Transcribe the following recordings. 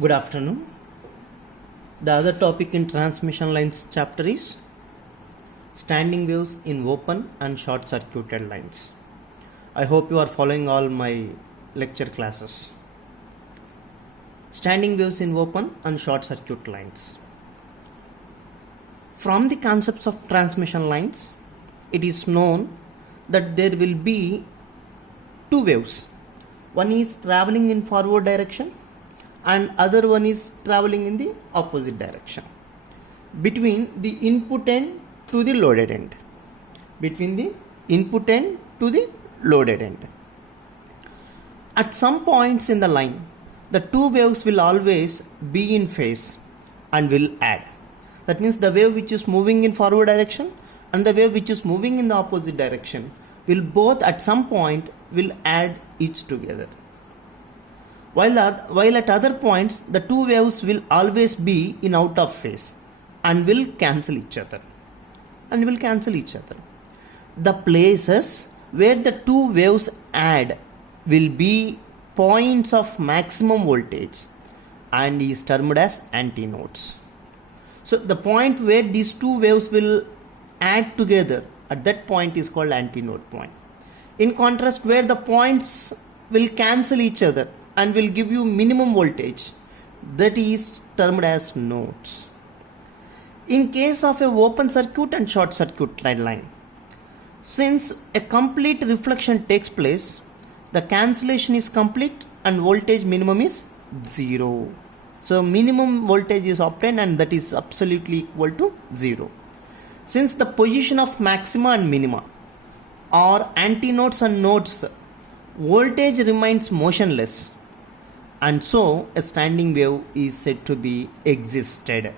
Good afternoon. The other topic in transmission lines chapter is standing waves in open and short circuited lines. I hope you are following all my lecture classes. Standing waves in open and short circuit lines. From the concepts of transmission lines, it is known that there will be two waves. One is traveling in forward direction and other one is traveling in the opposite direction between the input end to the loaded end. Between the input end to the loaded end. At some points in the line, the two waves will always be in phase and will add. That means the wave which is moving in forward direction and the wave which is moving in the opposite direction will both at some point will add each together. While at other points, the two waves will always be in out of phase and will cancel each other. The places where the two waves add will be points of maximum voltage and is termed as antinodes. So the point where these two waves will add together, at that point is called antinode point. In contrast, where the points will cancel each other and will give you minimum voltage, that is termed as nodes. In case of a open circuit and short circuit line, since a complete reflection takes place, the cancellation is complete and voltage minimum is 0. So minimum voltage is obtained and that is absolutely equal to 0. Since the position of maxima and minima are antinodes and nodes, voltage remains motionless, and so a standing wave is said to be existed.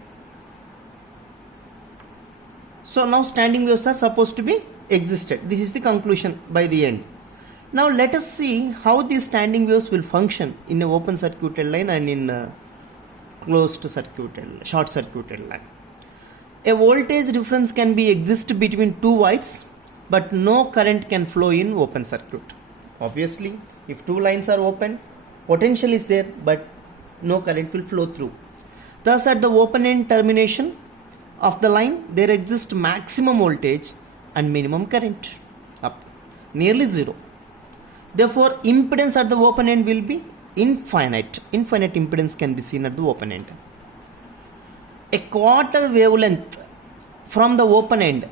So now standing waves are supposed to be existed. This is the conclusion by the end. Now let us see how these standing waves will function in an open circuited line and in a short circuited line. A voltage difference can be exist between two wires, but no current can flow in open circuit. Obviously, if two lines are open, potential is there, but no current will flow through. Thus, at the open end termination of the line, there exists maximum voltage and minimum current, up nearly 0. Therefore, impedance at the open end will be infinite. Infinite impedance can be seen at the open end. A quarter wavelength from the open end,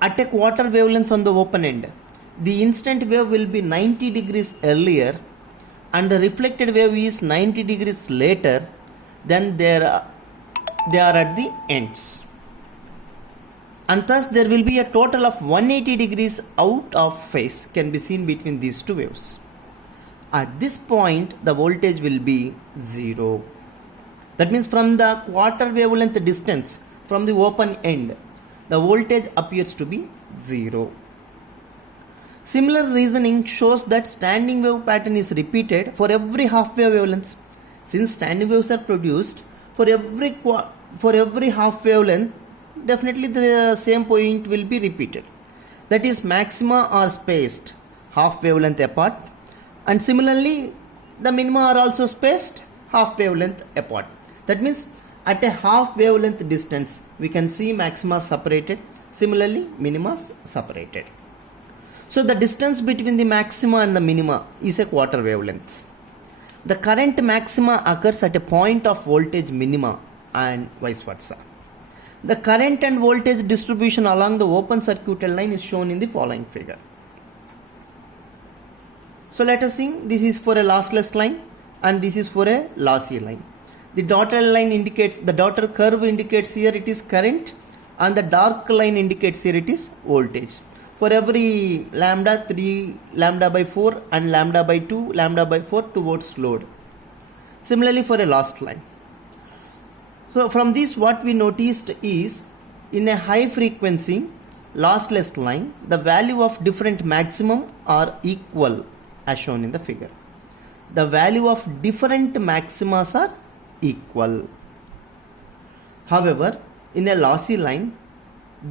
at a quarter wavelength from the open end, the incident wave will be 90 degrees earlier and the reflected wave is 90 degrees later than they are at the ends. And thus there will be a total of 180 degrees out of phase can be seen between these two waves. At this point, the voltage will be 0. That means from the quarter wavelength distance from the open end, the voltage appears to be 0. Similar reasoning shows that standing wave pattern is repeated for every half wave wavelength. Since standing waves are produced for every half wavelength, definitely the same point will be repeated. That is, maxima are spaced half wavelength apart, and similarly the minima are also spaced half wavelength apart. That means at a half wavelength distance we can see maxima separated, similarly minima separated. So the distance between the maxima and the minima is a quarter wavelength. The current maxima occurs at a point of voltage minima and vice versa. The current and voltage distribution along the open circuited line is shown in the following figure. So let us see, this is for a lossless line and this is for a lossy line. The dotted line indicates, the dotted curve indicates here it is current and the dark line indicates here it is voltage. For every lambda, 3 lambda by 4 and lambda by 2 lambda by 4 towards load. Similarly for a lost line. So from this what we noticed is, in a high frequency lossless line, the value of different maximum are equal as shown in the figure. The value of different maximas are equal. However, in a lossy line,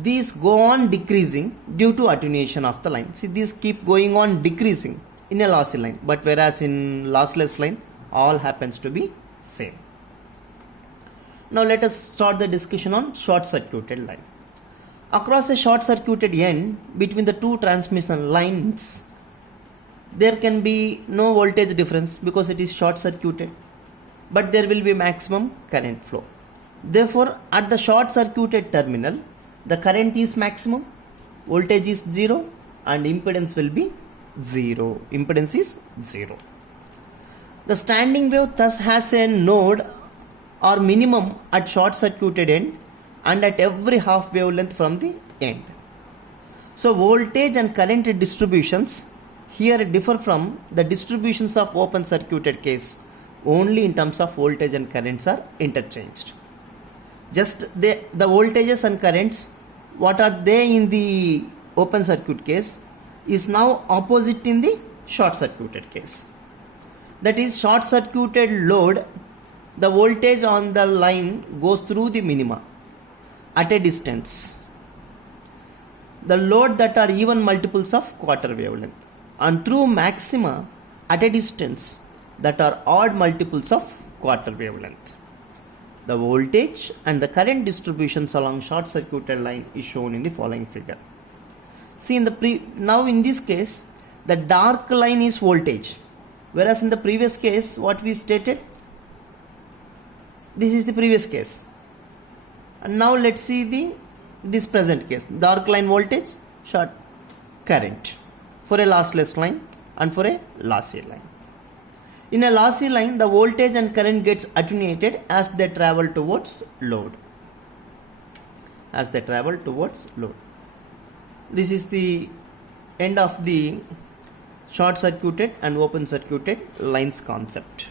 these go on decreasing due to attenuation of the line. See, these keep going on decreasing in a lossy line, but whereas in lossless line all happens to be same. Now let us start the discussion on short circuited line. Across a short circuited end between the two transmission lines, there can be no voltage difference because it is short circuited, but there will be maximum current flow. Therefore, at the short circuited terminal, the current is maximum, voltage is 0, and impedance will be 0. Impedance is 0. The standing wave thus has a node or minimum at short circuited end and at every half wavelength from the end. So voltage and current distributions here differ from the distributions of open circuited case only in terms of voltage and currents are interchanged. Just the voltages and currents, what are they in the open circuit case is now opposite in the short circuited case. That is, short circuited load, the voltage on the line goes through the minima at a distance. The load that are even multiples of quarter wavelength, and through maxima at a distance that are odd multiples of quarter wavelength. The voltage and the current distributions along short circuited line is shown in the following figure. See, now in this case, the dark line is voltage, whereas in the previous case, what we stated, this is the previous case. And now let's see this present case. Dark line voltage, short current for a lossless line and for a lossy line. In a lossy line, the voltage and current gets attenuated as they travel towards load. This is the end of the short circuited and open circuited lines concept.